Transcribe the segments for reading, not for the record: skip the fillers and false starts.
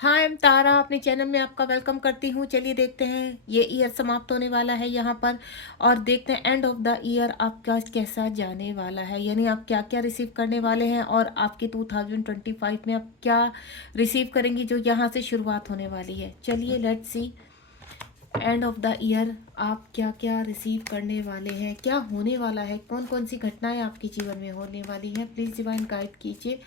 हाय, मैं तारा अपने चैनल में आपका वेलकम करती हूँ। चलिए देखते हैं, ये ईयर समाप्त होने वाला है यहाँ पर और देखते हैं एंड ऑफ द ईयर आपका कैसा जाने वाला है, यानी आप क्या क्या रिसीव करने वाले हैं और आपके 2025 में आप क्या रिसीव करेंगी जो यहाँ से शुरुआत होने वाली है। चलिए let's see end of the year आप क्या क्या रिसीव करने वाले हैं, क्या होने वाला है, कौन कौन सी घटनाएं आपके जीवन में होने वाली हैं। प्लीज़ डिवाइन गाइड कीजिए।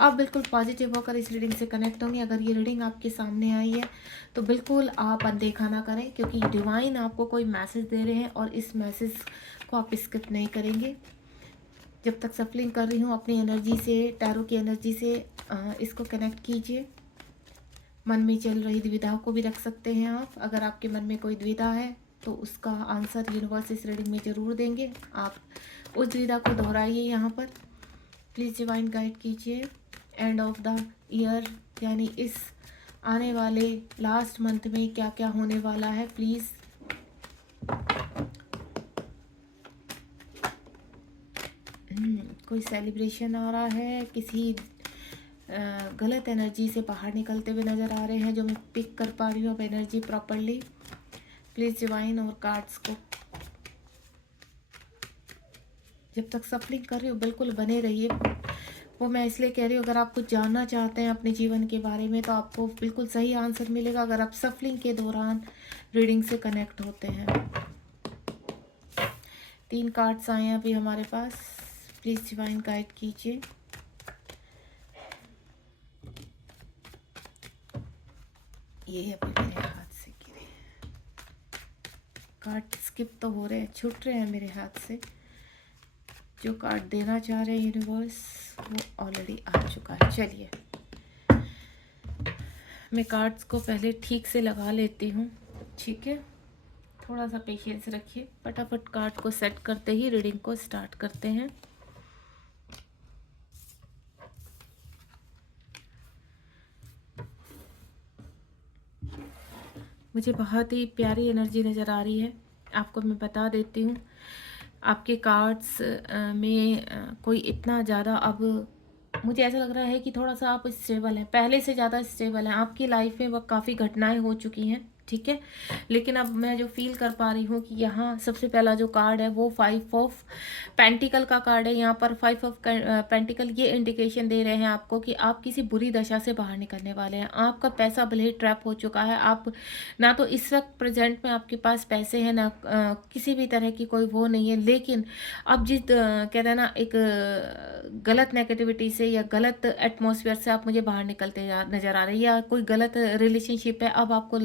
आप बिल्कुल पॉजिटिव होकर इस रीडिंग से कनेक्ट होंगे। अगर ये रीडिंग आपके सामने आई है तो बिल्कुल आप अनदेखा ना करें, क्योंकि डिवाइन आपको कोई मैसेज दे रहे हैं और इस मैसेज को आप स्किप नहीं करेंगे। जब तक सफलिंग कर रही हूँ अपनी एनर्जी से, टैरो की एनर्जी से इसको कनेक्ट कीजिए। मन में चल रही दुविधा को भी रख सकते हैं आप। अगर आपके मन में कोई दुविधा है तो उसका आंसर यूनिवर्स इस रीडिंग में ज़रूर देंगे। आप उस दुविधा को दोहराइए यहाँ पर। प्लीज़ डिवाइन गाइड कीजिए एंड ऑफ द ईयर, यानी इस आने वाले लास्ट मंथ में क्या क्या होने वाला है। प्लीज़ कोई सेलिब्रेशन आ रहा है, किसी गलत एनर्जी से बाहर निकलते हुए नज़र आ रहे हैं जो मैं पिक कर पा रही हूँ अब एनर्जी प्रॉपरली। प्लीज़ डिवाइन और कार्ड्स को जब तक सफलिंग कर रही हूँ बिल्कुल बने रहिए। वो मैं इसलिए कह रही हूँ, अगर आप कुछ जानना चाहते हैं अपने जीवन के बारे में तो आपको बिल्कुल सही आंसर मिलेगा अगर आप सफलिंग के दौरान रीडिंग से कनेक्ट होते हैं। 3 कार्ड्स आए हैं अभी हमारे पास। प्लीज़ डिवाइन गाइड कीजिए। ये अभी मेरे हाथ से गिरे, कार्ड स्किप तो हो रहे हैं, छूट रहे हैं मेरे हाथ से। जो कार्ड देना चाह रहे हैं यूनिवर्स वो ऑलरेडी आ चुका है। चलिए मैं कार्ड्स को पहले ठीक से लगा लेती हूँ, ठीक है। थोड़ा सा पेशेंस रखिए, फटाफट कार्ड को सेट करते ही रीडिंग को स्टार्ट करते हैं। मुझे बहुत ही प्यारी एनर्जी नज़र आ रही है, आपको मैं बता देती हूँ। आपके कार्ड्स में कोई इतना ज़्यादा अब मुझे ऐसा लग रहा है कि थोड़ा सा आप स्टेबल हैं, पहले से ज़्यादा स्टेबल हैं। आपकी लाइफ में वह काफ़ी घटनाएं हो चुकी हैं, ठीक है। लेकिन अब मैं जो फील कर पा रही हूँ कि यहाँ सबसे पहला जो कार्ड है वो 5 ऑफ पेंटिकल का कार्ड है। यहाँ पर 5 ऑफ पेंटिकल ये इंडिकेशन दे रहे हैं आपको कि आप किसी बुरी दशा से बाहर निकलने वाले हैं। आपका पैसा भले ही ट्रैप हो चुका है, आप ना तो इस वक्त प्रेजेंट में आपके पास पैसे हैं, ना किसी भी तरह की कोई वो नहीं है। लेकिन अब जिस कहते हैं ना, एक गलत नेगेटिविटी से या गलत एटमॉस्फेयर से आप मुझे बाहर निकलते नज़र आ रहे हैं, या कोई गलत रिलेशनशिप है। अब आपको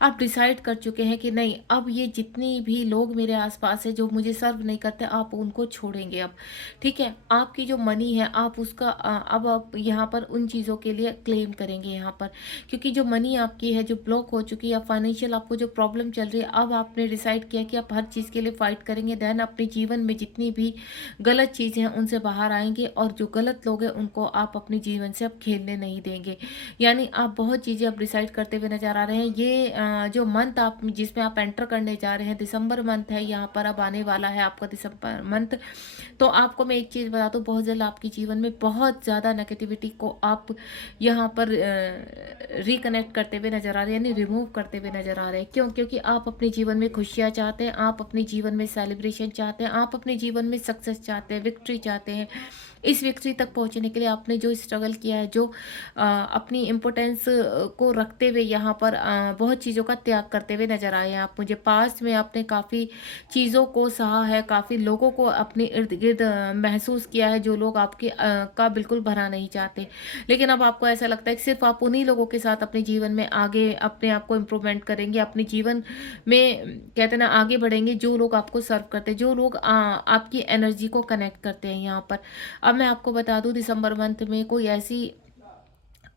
आप डिसाइड कर चुके हैं कि नहीं, अब ये जितनी भी लोग मेरे आसपास है जो मुझे सर्व नहीं करते, आप उनको छोड़ेंगे अब, ठीक है। आपकी जो मनी है आप उसका अब आप यहाँ पर उन चीज़ों के लिए क्लेम करेंगे यहाँ पर, क्योंकि जो मनी आपकी है जो ब्लॉक हो चुकी है, फाइनेंशियल आपको जो प्रॉब्लम चल रही है, अब आपने डिसाइड किया कि आप हर चीज़ के लिए फाइट करेंगे। देन अपने जीवन में जितनी भी गलत चीज़ें हैं उनसे बाहर आएंगे और जो गलत लोग हैं उनको आप अपने जीवन से अब खेलने नहीं देंगे। यानी आप बहुत चीज़ें अब डिसाइड करते हुए नज़र आ रहे हैं। ये जो मंथ आप जिसमें आप एंटर करने जा रहे हैं, दिसंबर मंथ है यहाँ पर, अब आने वाला है आपका दिसंबर मंथ। तो आपको मैं एक चीज़ बता दूँ, बहुत जल्द आपके जीवन में बहुत ज़्यादा नेगेटिविटी को आप यहाँ पर रिकनेक्ट करते हुए नज़र आ रहे हैं, यानी रिमूव करते हुए नज़र आ रहे हैं। क्यों? क्योंकि आप अपने जीवन में खुशियाँ चाहते हैं, आप अपने जीवन में सेलिब्रेशन चाहते हैं, आप अपने जीवन में सक्सेस चाहते हैं, विक्ट्री चाहते हैं। इस विक्ट्री तक पहुंचने के लिए आपने जो स्ट्रगल किया है, जो अपनी इम्पोर्टेंस को रखते हुए यहाँ पर बहुत चीज़ों का त्याग करते हुए नज़र आए हैं आप मुझे। पास्ट में आपने काफ़ी चीज़ों को सहा है, काफ़ी लोगों को अपने इर्द गिर्द महसूस किया है जो लोग आपके का बिल्कुल भला नहीं चाहते। लेकिन अब आपको ऐसा लगता है कि सिर्फ आप उन्हीं लोगों के साथ अपने जीवन में आगे अपने आप को इम्प्रूवमेंट करेंगे, अपने जीवन में कहते हैं ना आगे बढ़ेंगे, जो लोग आपको सर्व करते हैं, जो लोग आपकी एनर्जी को कनेक्ट करते हैं यहाँ पर। अब मैं आपको बता दूं, दिसंबर मंथ में कोई ऐसी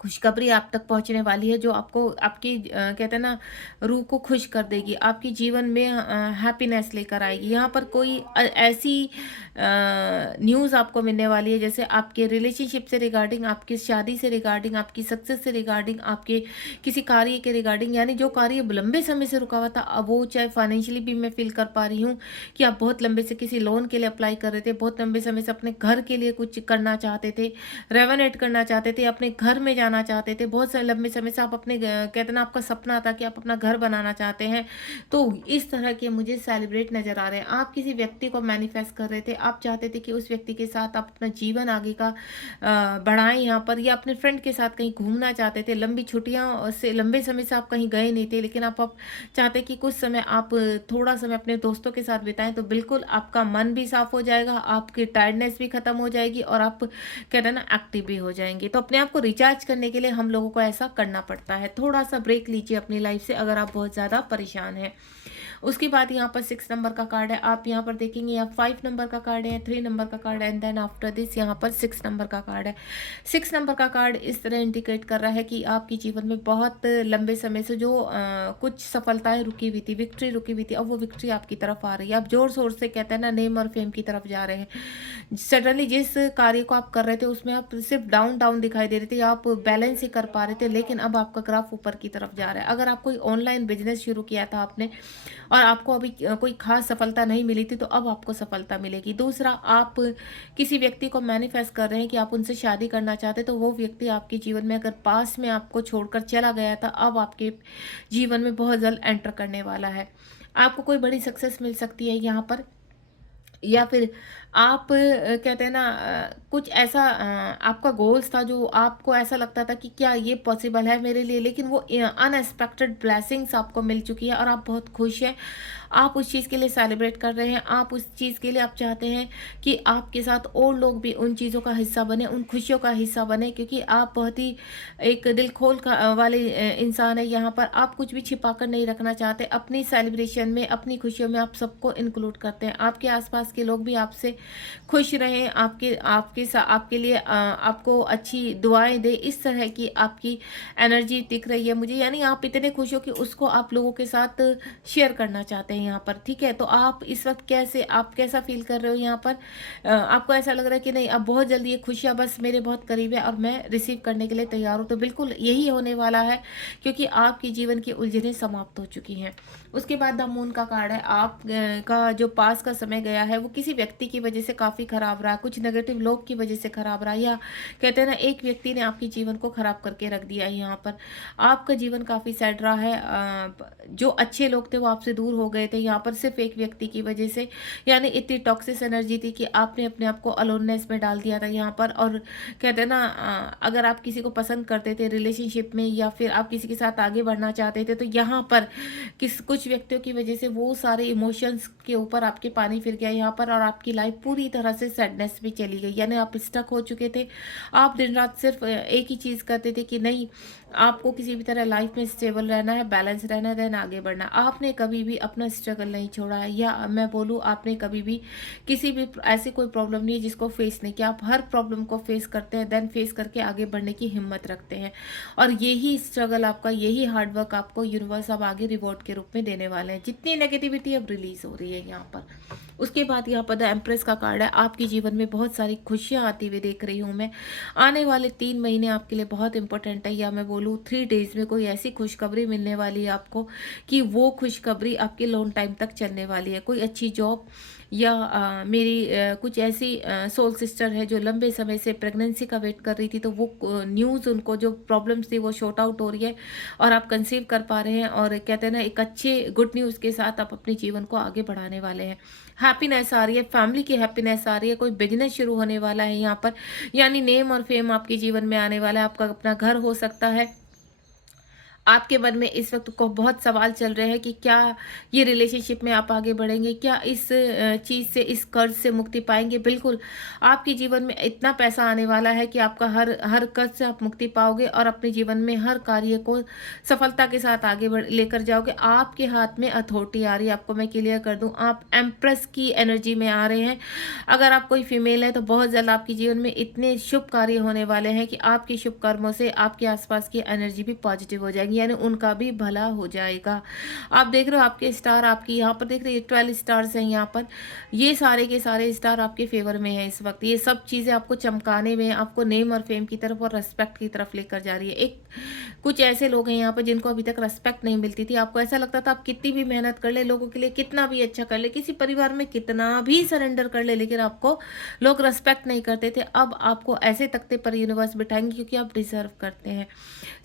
खुशखबरी आप तक पहुंचने वाली है जो आपको आपकी कहते हैं ना रूह को खुश कर देगी, आपके जीवन में हैप्पीनेस लेकर आएगी। यहाँ पर कोई ऐसी न्यूज़ आपको मिलने वाली है जैसे आपके रिलेशनशिप से रिगार्डिंग, आपकी शादी से रिगार्डिंग, आपकी सक्सेस से रिगार्डिंग, आपके किसी कार्य के रिगार्डिंग। यानी जो कार्य लंबे समय से रुका हुआ था, अब वो चाहे फाइनेंशियली भी मैं फील कर पा रही हूँ कि आप बहुत लंबे से किसी लोन के लिए अप्लाई कर रहे थे, बहुत लंबे समय से अपने घर के लिए कुछ करना चाहते थे, रेवोनेट करना चाहते थे, अपने घर में जाना बनाना चाहते थे, बहुत से लंबे समय से आप अपने कहते हैं ना, आपका सपना था कि आप अपना घर बनाना चाहते हैं, तो इस तरह के मुझे सेलिब्रेट नज़र आ रहे हैं। आप किसी व्यक्ति को मैनिफेस्ट कर रहे थे, आप चाहते थे कि उस व्यक्ति के साथ आप अपना जीवन आगे का बढ़ाएँ यहाँ पर, या अपने फ्रेंड के साथ कहीं घूमना चाहते थे। लंबी छुट्टियाँ से लंबे समय से आप कहीं गए नहीं थे, लेकिन आप चाहते कि कुछ समय आप थोड़ा समय अपने दोस्तों के साथ बिताएँ, तो बिल्कुल आपका मन भी साफ हो जाएगा, आपकी टायर्डनेस भी खत्म हो जाएगी और आप कहते हैं ना एक्टिव भी हो जाएँगे। तो अपने आप को रिचार्ज करने के लिए हम लोगों को ऐसा करना पड़ता है। थोड़ा-सा ब्रेक लीजिए अपनी लाइफ से अगर आप बहुत ज़्यादा परेशान हैं। उसके बाद यहाँ पर 6 नंबर का कार्ड है, आप यहाँ पर देखेंगे यहाँ 5 नंबर का कार्ड है, 3 नंबर का कार्ड है, एंड देन आफ्टर दिस यहाँ पर 6 नंबर का कार्ड है। 6 नंबर का कार्ड इस तरह इंडिकेट कर रहा है कि आपके जीवन में बहुत लंबे समय से जो कुछ सफलताएं रुकी हुई थी, विक्ट्री रुकी हुई थी, अब वो विक्ट्री आपकी तरफ आ रही है। आप जोर शोर से कहते हैं ना नेम और फेम की तरफ जा रहे हैं। सडनली जिस कार्य को आप कर रहे थे उसमें आप सिर्फ डाउन डाउन दिखाई दे रहे थे, आप बैलेंस ही कर पा रहे थे, लेकिन अब आपका ग्राफ ऊपर की तरफ जा रहा है। अगर आप कोई ऑनलाइन बिजनेस शुरू किया था आपने और आपको अभी कोई खास सफलता नहीं मिली थी, तो अब आपको सफलता मिलेगी। दूसरा, आप किसी व्यक्ति को मैनिफेस्ट कर रहे हैं कि आप उनसे शादी करना चाहते, तो वो व्यक्ति आपके जीवन में अगर पास में आपको छोड़कर चला गया था, अब आपके जीवन में बहुत जल्द एंटर करने वाला है। आपको कोई बड़ी सक्सेस मिल सकती है यहाँ पर, या फिर आप कहते हैं ना कुछ ऐसा आपका गोल्स था जो आपको ऐसा लगता था कि क्या ये पॉसिबल है मेरे लिए, लेकिन वो अनएक्सपेक्टेड ब्लेसिंग्स आपको मिल चुकी है और आप बहुत खुश हैं। आप उस चीज़ के लिए सेलिब्रेट कर रहे हैं, आप उस चीज़ के लिए आप चाहते हैं कि आपके साथ और लोग भी उन चीज़ों का हिस्सा बने, उन खुशियों का हिस्सा बने, क्योंकि आप बहुत ही एक दिल खोल का वाले इंसान है। यहाँ पर आप कुछ भी छिपा कर नहीं रखना चाहते, अपनी सेलिब्रेशन में, अपनी खुशियों में आप सबको इंक्लूड करते हैं। आपके आसपास के लोग भी आपसे खुश रहें, आपके लिए आपको अच्छी दुआएं दे, इस तरह की आपकी एनर्जी टिक रही है मुझे। यानी आप इतने खुश हो कि उसको आप लोगों के साथ शेयर करना चाहते हैं यहाँ पर, ठीक है। तो आप इस वक्त आप कैसा फील कर रहे हो यहाँ पर? आपको ऐसा लग रहा है कि नहीं, अब बहुत जल्दी ये खुशियाँ बस मेरे बहुत करीब है और मैं रिसीव करने के लिए तैयार हूँ। तो बिल्कुल यही होने वाला है, क्योंकि आपके जीवन की उलझनें समाप्त हो चुकी हैं। उसके बाद द मून का कार्ड है। आप का जो पास का समय गया है वो किसी व्यक्ति की वजह से काफ़ी खराब रहा, कुछ नेगेटिव लोग की वजह से खराब रहा, या कहते हैं ना एक व्यक्ति ने आपके जीवन को खराब करके रख दिया है। यहाँ पर आपका जीवन काफ़ी सैड रहा है। जो अच्छे लोग थे वो आपसे दूर हो गए थे यहाँ पर सिर्फ एक व्यक्ति की वजह से। यानी इतनी टॉक्सिक एनर्जी थी कि आपने अपने आप को अलोननेस में डाल दिया था यहाँ पर। और कहते हैं ना अगर आप किसी को पसंद करते थे रिलेशनशिप में, या फिर आप किसी के साथ आगे बढ़ना चाहते थे, तो यहाँ पर कुछ व्यक्तियों की वजह से वो सारे इमोशंस के ऊपर आपके पानी फिर गया यहाँ पर, और आपकी लाइफ पूरी तरह से सैडनेस में चली गई। यानी आप स्टक हो चुके थे। आप दिन रात सिर्फ एक ही चीज़ करते थे कि नहीं, आपको किसी भी तरह लाइफ में स्टेबल रहना है, बैलेंस रहना है, देन आगे बढ़ना। आपने कभी भी अपना स्ट्रगल नहीं छोड़ा है, या मैं बोलूँ आपने कभी भी किसी भी ऐसी कोई प्रॉब्लम नहीं है जिसको फेस नहीं किया। आप हर प्रॉब्लम को फेस करते हैं, देन फेस करके आगे बढ़ने की हिम्मत रखते हैं। और यही स्ट्रगल आपका, यही हार्डवर्क आपको यूनिवर्स अब आगे रिवॉर्ड के रूप में देने वाले हैं। जितनी नेगेटिविटी अब रिलीज हो रही है यहाँ पर। उसके बाद यहाँ पर द एम्प्रेस का कार्ड है। आपके जीवन में बहुत सारी खुशियाँ आती हुई देख रही हूँ मैं। आने वाले 3 महीने आपके लिए बहुत इंपॉर्टेंट है, या मैं बोलूँ 3 डेज में कोई ऐसी खुशखबरी मिलने वाली है आपको कि वो खुशखबरी आपके लॉन्ग टाइम तक चलने वाली है। कोई अच्छी जॉब, या मेरी कुछ ऐसी सोल सिस्टर है जो लंबे समय से प्रेगनेंसी का वेट कर रही थी, तो वो न्यूज़, उनको जो प्रॉब्लम्स थी वो शॉर्ट आउट हो रही है और आप कंसीव कर पा रहे हैं। और कहते हैं ना एक अच्छे गुड न्यूज़ के साथ आप अपने जीवन को आगे बढ़ाने वाले हैं। हैप्पीनेस आ रही है, फैमिली की हैप्पीनेस आ रही है, कोई बिजनेस शुरू होने वाला है यहाँ पर। यानी नेम और फेम आपके जीवन में आने वाला है। आपका अपना घर हो सकता है। आपके मन में इस वक्त को बहुत सवाल चल रहे हैं कि क्या ये रिलेशनशिप में आप आगे बढ़ेंगे, क्या इस चीज़ से, इस कर्ज से मुक्ति पाएंगे। बिल्कुल आपके जीवन में इतना पैसा आने वाला है कि आपका हर हर कर्ज से आप मुक्ति पाओगे और अपने जीवन में हर कार्य को सफलता के साथ आगे लेकर जाओगे। आपके हाथ में अथॉरिटी आ रही है। आपको मैं क्लियर कर दूं, आप एम्प्रेस की एनर्जी में आ रहे हैं। अगर आप कोई फीमेल है तो बहुत जल्द आपके जीवन में इतने शुभ कार्य होने वाले हैं कि आपके शुभ कर्मों से आपके आसपास की एनर्जी भी पॉजिटिव हो जाएगी। जाएंगी, यानी उनका भी भला हो जाएगा। आप देख रहे हो आपके स्टार, आपकी यहाँ पर देख रहे हैं 12 स्टार्स हैं यहाँ पर। ये सारे के सारे स्टार आपके फेवर में है इस वक्त। ये सब चीज़ें आपको चमकाने में, आपको नेम और फेम की तरफ और रेस्पेक्ट की तरफ लेकर जा रही है। एक कुछ ऐसे लोग हैं यहाँ पर जिनको अभी तक रेस्पेक्ट नहीं मिलती थी। आपको ऐसा लगता था आप कितनी भी मेहनत कर ले, लोगों के लिए कितना भी अच्छा कर ले, किसी परिवार में कितना भी सरेंडर कर ले, लेकिन आपको लोग रेस्पेक्ट नहीं करते थे। अब आपको ऐसे तख्ते पर यूनिवर्स बिठाएंगे क्योंकि आप डिजर्व करते हैं।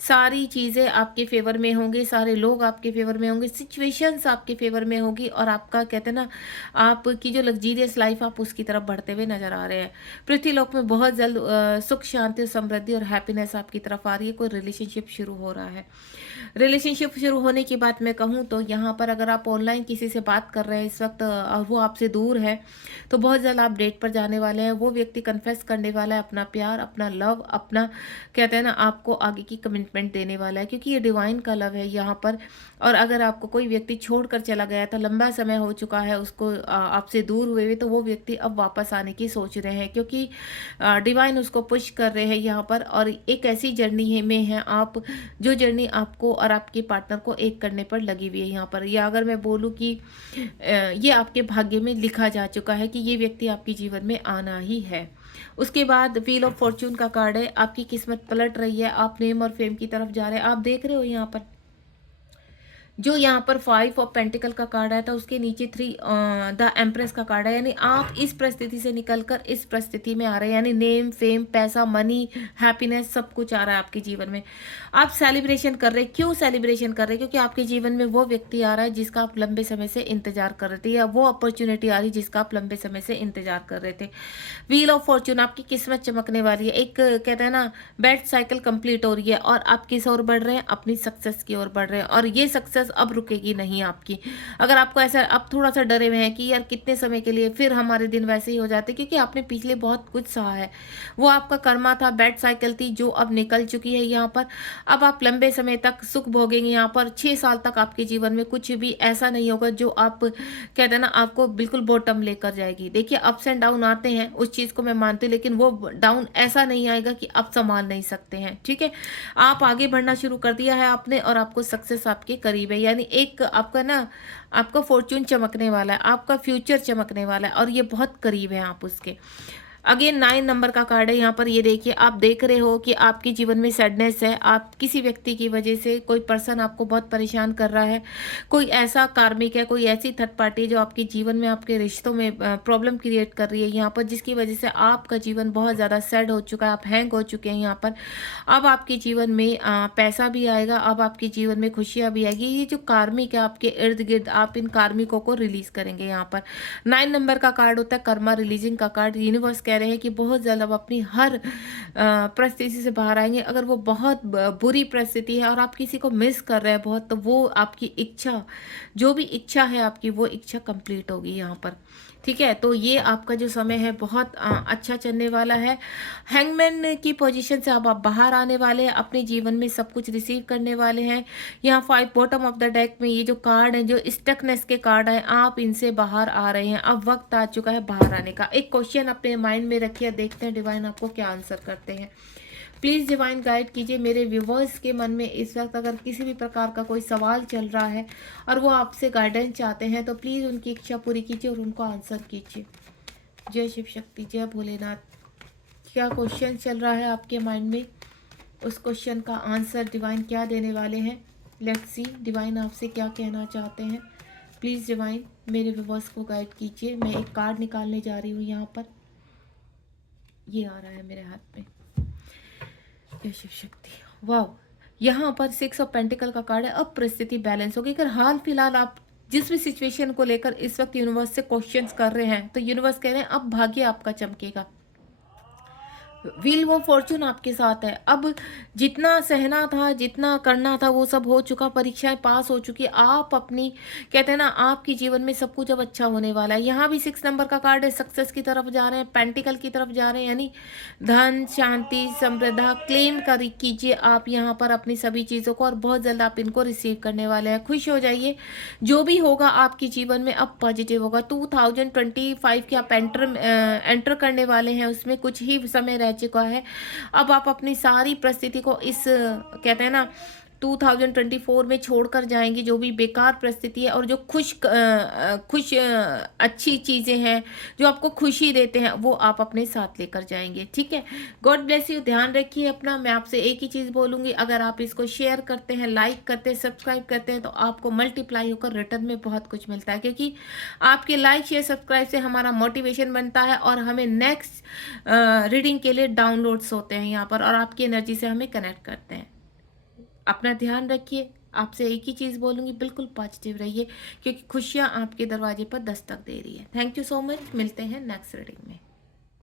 सारी चीज़ें आपके फेवर में होंगी, सारे लोग आपके फेवर में होंगे, सिचुएशंस आपके फेवर में होगी, और आपका कहते हैं ना, आपकी जो लग्जीरियस लाइफ आप उसकी तरफ बढ़ते हुए नजर आ रहे हैं। पृथ्वीलोक में बहुत जल्द सुख शांति और समृद्धि और हैप्पीनेस आपकी तरफ आ रही है। कोई रिलेशनशिप शुरू हो रहा है। रिलेशनशिप शुरू होने की बात मैं कहूँ तो यहाँ पर अगर आप ऑनलाइन किसी से बात कर रहे हैं इस वक्त और वो आपसे दूर है, तो बहुत जल्द आप डेट पर जाने वाले हैं। वो व्यक्ति कन्फेस करने वाला है अपना प्यार, अपना लव, अपना कहते हैं ना आपको आगे की कमिटमेंट देने वाला है, क्योंकि ये डिवाइन का लव है यहाँ पर। और अगर आपको कोई व्यक्ति छोड़कर चला गया था, लंबा समय हो चुका है उसको आपसे दूर हुए हुए, तो वो व्यक्ति अब वापस आने की सोच रहे हैं, क्योंकि डिवाइन उसको पुश कर रहे हैं यहाँ पर। और एक ऐसी जर्नी है में है आप, जो जर्नी आपको और आपके पार्टनर को एक करने पर लगी हुई है यहाँ पर। या अगर मैं बोलूँ कि ये आपके भाग्य में लिखा जा चुका है कि ये व्यक्ति आपके जीवन में आना ही है। उसके बाद व्हील ऑफ फॉर्च्यून का कार्ड है। आपकी किस्मत पलट रही है, आप नेम और फेम की तरफ जा रहे हैं। आप देख रहे हो यहाँ पर जो यहाँ पर 5 ऑफ पेंटिकल का कार्ड आया था, उसके नीचे 3 द एम्प्रेस का कार्ड है। यानी आप इस परिस्थिति से निकलकर इस परिस्थिति में आ रहे हैं, यानी नेम, फेम, पैसा, मनी, हैप्पीनेस सब कुछ आ रहा है आपके जीवन में। आप सेलिब्रेशन कर रहे हैं। क्यों सेलिब्रेशन कर रहे हैं? क्योंकि आपके जीवन में वो व्यक्ति आ रहा है जिसका आप लंबे समय से इंतजार कर रहे थे, या वो अपॉर्चुनिटी आ रही है जिसका आप लंबे समय से इंतजार कर रहे थे। व्हील ऑफ फॉर्च्यून, आपकी किस्मत चमकने वाली है। एक कहते हैं ना बैड साइकिल कंप्लीट हो रही है, और आप किस ओर बढ़ रहे हैं? अपनी सक्सेस की ओर बढ़ रहे हैं, और ये सक्सेस अब रुकेगी नहीं आपकी। अगर आपको ऐसा अब थोड़ा सा डरे हुए हैं कि यार कितने समय के लिए फिर हमारे दिन वैसे ही हो जाते, क्योंकि आपने पिछले बहुत कुछ सहा है, वो आपका कर्मा था, बैड साइकिल थी जो अब निकल चुकी है यहाँ पर। अब आप लंबे समय तक सुख भोगेंगे यहाँ पर। 6 साल तक आपके जीवन में कुछ भी ऐसा नहीं होगा जो आप कहते हैं ना आपको बिल्कुल बॉटम लेकर जाएगी। देखिए अप्स एंड डाउन आते हैं, उस चीज को मैं मानती हूँ, लेकिन वो डाउन ऐसा नहीं आएगा कि आप संभाल नहीं सकते हैं। ठीक है, आप आगे बढ़ना शुरू कर दिया है आपने, और आपको सक्सेस आपके करीब है। यानी एक आपका ना आपका फॉर्च्यून चमकने वाला है, आपका फ्यूचर चमकने वाला है, और ये बहुत करीब है आप उसके। अगेन 9 नंबर का कार्ड है यहाँ पर। ये देखिए आप देख रहे हो कि आपके जीवन में सैडनेस है। आप किसी व्यक्ति की वजह से, कोई पर्सन आपको बहुत परेशान कर रहा है, कोई ऐसा कार्मिक है, कोई ऐसी थर्ड पार्टी है जो आपके जीवन में, आपके रिश्तों में प्रॉब्लम क्रिएट कर रही है यहाँ पर, जिसकी वजह से आपका जीवन बहुत ज़्यादा सैड हो चुका है, आप हैंग हो चुके हैं यहाँ पर। अब आपके जीवन में पैसा भी आएगा, अब आपके जीवन में खुशियाँ भी आएगी। ये जो कार्मिक है आपके इर्द गिर्द, आप इन कार्मिकों को रिलीज करेंगे यहाँ पर। 9 नंबर का कार्ड होता है कर्मा रिलीजिंग का कार्ड। यूनिवर्स कह रहे हैं कि बहुत जल्द अब अपनी हर परिस्थिति से बाहर आएंगे। अगर वो बहुत बुरी परिस्थिति है और आप किसी को मिस कर रहे हैं बहुत, तो वो आपकी इच्छा, जो भी इच्छा है आपकी, वो इच्छा कंप्लीट होगी यहाँ पर। ठीक है, तो ये आपका जो समय है बहुत अच्छा चलने वाला है। हैंगमैन की पोजीशन से अब आप बाहर आने वाले हैं, अपने जीवन में सब कुछ रिसीव करने वाले हैं। यहाँ 5 बॉटम ऑफ द डेक में ये जो कार्ड है, जो स्टकनेस के कार्ड है, आप इनसे बाहर आ रहे हैं। अब वक्त आ चुका है बाहर आने का। एक क्वेश्चन अपने माइंड में रखिए, देखते हैं डिवाइन आपको क्या आंसर करते हैं। प्लीज़ डिवाइन गाइड कीजिए मेरे व्यूवर्स के मन में इस वक्त अगर किसी भी प्रकार का कोई सवाल चल रहा है और वो आपसे गाइडेंस चाहते हैं, तो प्लीज़ उनकी इच्छा पूरी कीजिए और उनको आंसर कीजिए। जय शिव शक्ति, जय भोलेनाथ। क्या क्वेश्चन चल रहा है आपके माइंड में, उस क्वेश्चन का आंसर डिवाइन क्या देने वाले हैं। लेट्स सी डिवाइन आपसे क्या कहना चाहते हैं। प्लीज़ डिवाइन मेरे व्यूवर्स को गाइड कीजिए। मैं एक कार्ड निकालने जा रही हूँ यहाँ पर, ये आ रहा है मेरे हाथ में। जय शिव शक्ति। वाह, यहाँ पर 6 ऑफ पेंटिकल का कार्ड है। अब परिस्थिति बैलेंस होगी। अगर हाल फिलहाल आप जिस भी सिचुएशन को लेकर इस वक्त यूनिवर्स से क्वेश्चंस कर रहे हैं, तो यूनिवर्स कह रहे हैं अब भाग्य आपका चमकेगा। व्हील ऑफ फॉर्चून आपके साथ है। अब जितना सहना था, जितना करना था, वो सब हो चुका। परीक्षाएं पास हो चुकी। आप अपनी कहते हैं ना आपके जीवन में सब कुछ अब अच्छा होने वाला है। यहाँ भी 6 नंबर का कार्ड है। सक्सेस की तरफ जा रहे हैं, पेंटिकल की तरफ जा रहे हैं, यानी धन, शांति, समृद्धा क्लेम कर कीजिए आप यहाँ पर अपनी सभी चीज़ों को, और बहुत जल्द आप इनको रिसीव करने वाले हैं। खुश हो जाइए। जो भी होगा आपके जीवन में अब पॉजिटिव होगा। 2025 के आप एंटर करने वाले हैं, उसमें कुछ ही समय रह चुका है। अब आप अपनी सारी परिस्थिति को इस कहते हैं ना 2024 में छोड़कर जाएंगे, जो भी बेकार परिस्थिति है, और जो खुश अच्छी चीज़ें हैं जो आपको खुशी देते हैं, वो आप अपने साथ लेकर जाएंगे। ठीक है, गॉड ब्लेस यू, ध्यान रखिए अपना। मैं आपसे एक ही चीज़ बोलूँगी, अगर आप इसको शेयर करते हैं, लाइक करते हैं, सब्सक्राइब करते हैं, तो आपको मल्टीप्लाई होकर रिटर्न में बहुत कुछ मिलता है, क्योंकि आपके लाइक शेयर सब्सक्राइब से हमारा मोटिवेशन बनता है और हमें नेक्स्ट रीडिंग के लिए डाउनलोड्स होते हैं यहाँ पर, और आपकी एनर्जी से हमें कनेक्ट करते हैं। अपना ध्यान रखिए। आपसे एक ही चीज़ बोलूँगी, बिल्कुल पॉजिटिव रहिए, क्योंकि खुशियाँ आपके दरवाजे पर दस्तक दे रही है। थैंक यू सो मच, मिलते हैं नेक्स्ट रीडिंग में।